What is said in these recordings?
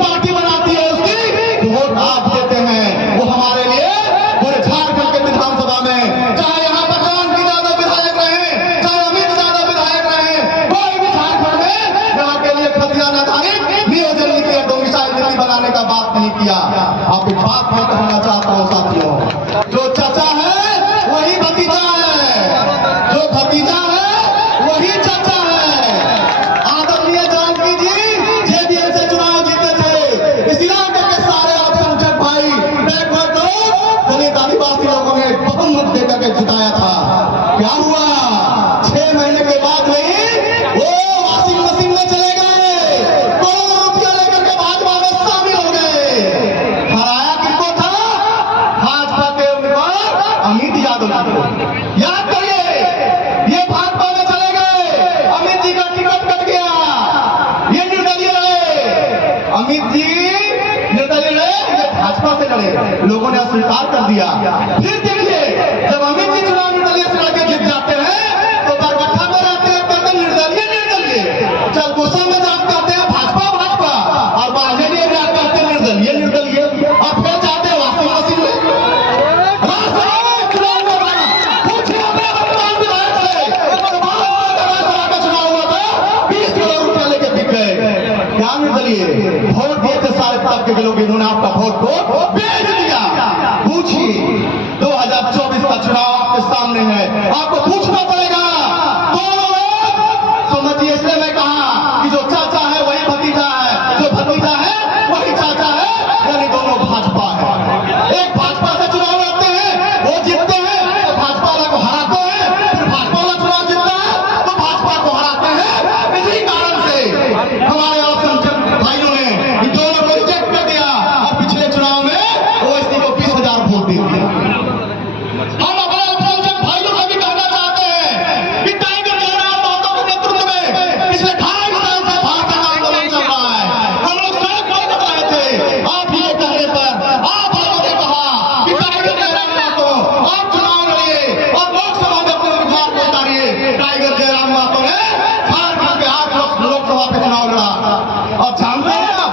Party बनाती है उसकी वोट आप देते हैं। वो हमारे लिए पूरे झारखंड के विधानसभा में, चाहे यहाँ भगवान की ज्यादा विधायक रहे, चाहे अमित ज्यादा विधायक रहे, कोई भी झारखंड में यहाँ के लिए खतियान आधारित नियोजन नीति और डोमिसाइल नीति बनाने का बात नहीं किया। आप एक बात मैं कहना चाहता हूँ साथियों, जो चाचा है वही भतीजा है, जो भतीजा है वही चाचा है। आदरणीय जानकी जी जेडीएस से चुनाव जीते थे, इस इलाके के सारे अल्पसंख्यक भाई बैकवर्ड लोग दलित आदिवासी लोगों ने बहुमत देकर के जिताया था। क्या हुआ? 6 महीने के बाद नहीं वो वॉशिंग मशीन में चले गए, करोड़ों रुपया लेकर के भाजपा में शामिल हो गए। हराया किसको था? भाजपा के उम्मीदवार अमित यादव को। याद करिए, ये भाजपा में चले गए, अमित जी का टिकट कट गया, ये निर्दलीय रहे। अमित जी निर्दलीय रहे, ये भाजपा से लड़े, लोगों ने अस्वीकार कर दिया। फिर देखिए, जब अमित जी चुनाव निर्दलीय से लड़के जीत जाते हैं तो बरगट्ठा में रहते हैं कहते हैं निर्दलीय, चलकोसा में जाते हैं भाजपा भाजपा, और बाजे में जाते हैं निर्दलीय, और फिर जाते हैं वाशिंग मशीन में। वोट दिए थे सारे तबके के लोग, इन्होंने आपका वोट को बेच दिया। पूछिए, 2024 का चुनाव आपके सामने है, आपको पूछना पड़ेगा। दोनों लोग समझिए, इसलिए मैं कहा कि जो चाचा है वही भतीजा है, जो भतीजा है वही चाचा है, यानी दोनों भाजपा है। एक भाजपा से चुनाव लड़ते हैं, वो जीतते हैं तो भाजपा वाला को हराते हैं, फिर भाजपा वाला चुनाव जीतता है तो भाजपा को हराते हैं। इसी कारण से हमारे भाइयों ने इन दोनों को रिजेक्ट कर दिया और पिछले चुनाव में ओवैसी को 20,000 वोट दे दिया। हम अपने अल्पसंख्यक भाइयों से भी कहना चाहते हैं कि टाइगर जयराम महतो के नेतृत्व में पिछले 2.5 साल से भारत का आंदोलन चल रहा है। हम लोग सड़क पर उतर रहे थे, आप ही के कहने पर आप लोगों ने कहा कि टाइगर जयराम महतो आप चुनाव लड़िए और लोकसभा में अपने उम्मीदवार को उतारिए। टाइगर जयराम महतो ने झारखंड के 8 लोकसभा पे चुनाव लड़ा, और जानते हैं आप,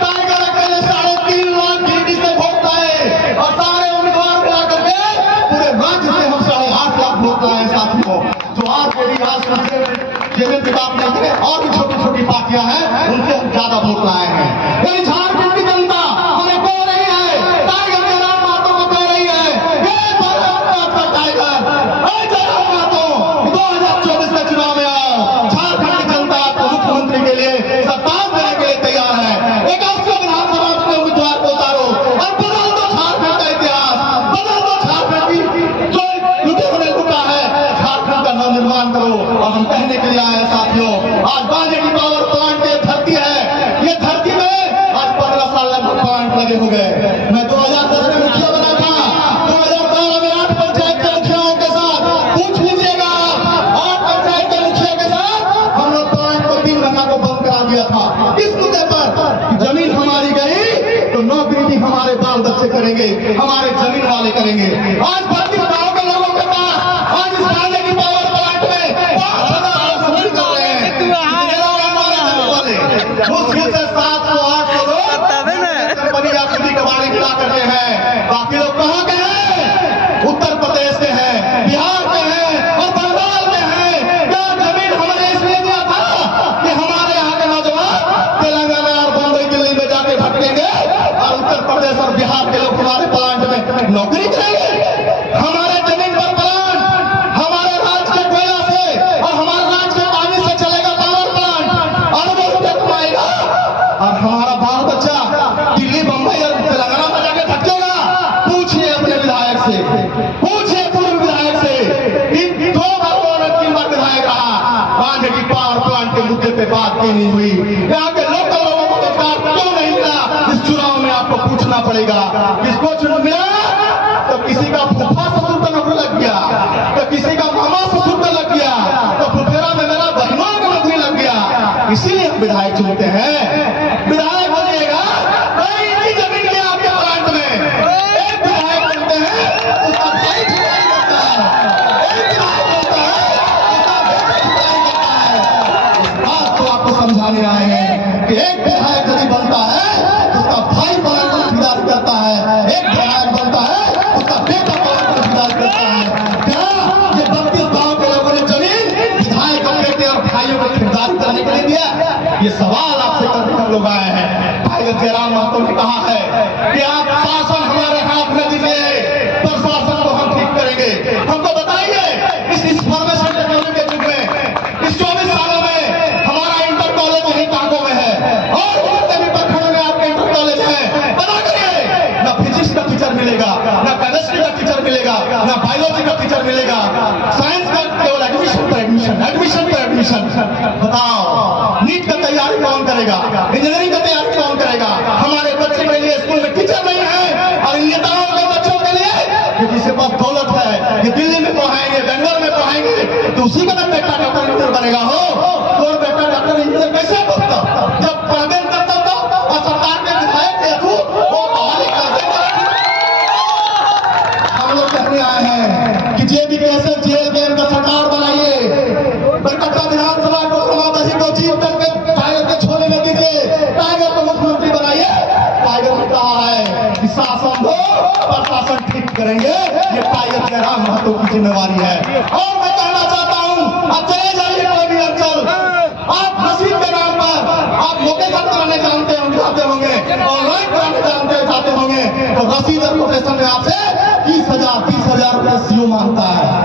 टाइगर अकेले 3.5 लाख गिरडी से वोट लाए और सारे उम्मीदवार मिला करके पूरे राज्य से हम 8.5 लाख वोट लाए साथियों। जो आज मेरी जेबें बात नहीं है, और भी छोटी छोटी पार्टियां हैं, उनसे हम ज्यादा वोट लाए हैं। यानी झारखंड की जनता हमें कह रही है, टाइगर जयराम महतो को कह रही है, टाइगर जयराम महतो 2024 के चुनाव में आओ, झारखंड की जनता आपको मुख्यमंत्री के लिए सत्ता देने के लिए तैयार है। एक अवसर विधानसभा के उम्मीदवार को उतारो और बदल दो झारखंड का इतिहास, बदल दो झारखंड की जो लुटे हुए लुटा है, झारखंड का नवनिर्माण करो। और हम कहने के लिए आए हैं साथियों, आज बाजे की पावर प्लांट की धरती है, ये धरती में आज 15 साल प्लांट लगे हो गए। मैं 2010 में मुखिया बना था, 2012 में 8 पंचायत के मुखियाओं के साथ पूछ लीजिएगा, 8 पंचायत के मुखिया के साथ हम लोग प्लांट को 3 महीना को बंद करा दिया था। इस मुद्दे पर जमीन हमारी गई तो नौकरी भी हमारे बाल बच्चे करेंगे, हमारे जमीन वाले करेंगे। आज भर्ती गांव के लोगों के पास आज इस बाजे की पावर प्लांट में 5,000 समझ कर रहे हैं, मुश्किल से 700-800 लोग कंपनी या खुदी कबाड़ी मिला करते हैं। बाकी लोग कहाँ के हैं? उत्तर प्रदेश के हैं, बिहार के हैं और बंगाल के हैं। क्या जमीन हमने इसलिए दिया था कि हमारे यहाँ के नौजवान तेलंगाना और बम्बई दिल्ली में जाके भटकेंगे और उत्तर प्रदेश और बिहार के लोग हमारे प्लांट में नौकरी करेंगे? हमारे जमीन पर प्लांट, हमारे राज्य के कोयला से और हमारे राज्य के पानी से चलेगा पावर प्लांट, अरबों रुपये कमाएगा, और हमारा बाल बच्चा दिल्ली बम्बई और तेलंगाना में जाके भटकेगा। पूछिए अपने विधायक से, पूछिए पूर्व विधायक से, 2 बार 3 बार विधायक रहा, बाजे की पावर प्लांट के मुद्दे पे बात क्यों नहीं हुई? यहाँ के लोकल लोगों को रोजगार क्यों नहीं मिला? इस चुनाव में आपको पूछना पड़ेगा। किसको चुनाव मिला? तो किसी का फूफा ससुर का नौकरी लग गया, तो किसी का मामा ससुर का लग गया, तो फुफेरा में मेरा बहनों का नौकरी लग गया। इसीलिए हम विधायक चुनते हैं। विधायक हो जाएगा कई जमीन में आपके प्लांट में एक विधायक चुनते हैं, उसका भाई छुपाई करता है, एक विधायक होता है उसका बेटा छुपाई करता है। इस बात को आपको समझाने आए हैं कि एक विधायक सवाल आपसे करने हम लोग आए हैं। टाइगर जयराम महतो ने कहा है कि आप शासन हमारे हाथ में दीजिए, प्रशासन को हम ठीक करेंगे। हमको बताइए, इस इंफॉर्मेशन टेक्नोलॉजी के युग में, इस 24 सालों में हमारा इंटर कॉलेज वहीं टांगों में है और भी प्रखंड में आपके इंटर कॉलेज है। पता करिए, ना फिजिक्स का टीचर मिलेगा, ना केमिस्ट्री का टीचर मिलेगा, ना बायोलॉजी का टीचर मिलेगा। साइंस का केवल एडमिशन पर एडमिशन, एडमिशन पर एडमिशन। बताओ, नीट का तैयारी कौन करेगा? इंजीनियरिंग का तैयारी कौन करेगा? हमारे बच्चे के लिए स्कूल में टीचर नहीं है, और इन नेताओं के बच्चों के लिए जिसके पास दौलत है, ये दिल्ली में पढ़ाएंगे, बेंगलोर में पढ़ाएंगे, तो उसी का तो बेटा डॉक्टर इंजीनियर बनेगा। हो और बेटा डॉक्टर इंजीनियर कैसे बनता? जब पढ़ाई करता था और सरकार के विधायक थे वो बहाली कर देता। हम लोग कहने आए हैं कि जेबी कैसे जेल में का सरकार बनाइए, बरकट्टा विधानसभा को समावेशी को जीत करके टाइगर के छोले में दीजिए, टाइगर को मुख्यमंत्री बनाइए। टाइगर ने कहा है कि शासन हो, प्रशासन ठीक करेंगे, ये टाइगर जयराम महतो की जिम्मेवारी है। और मैं कहना चाहता हूं, अब चले जाइए कोई भी अंचल, आप रसीद के नाम पर आप लोकेशन कराने जानते होंगे, ऑनलाइन कराने जाते होंगे, तो रसीद और लोकेशन में आपसे 20,000 रुपये सीओ मांगता है।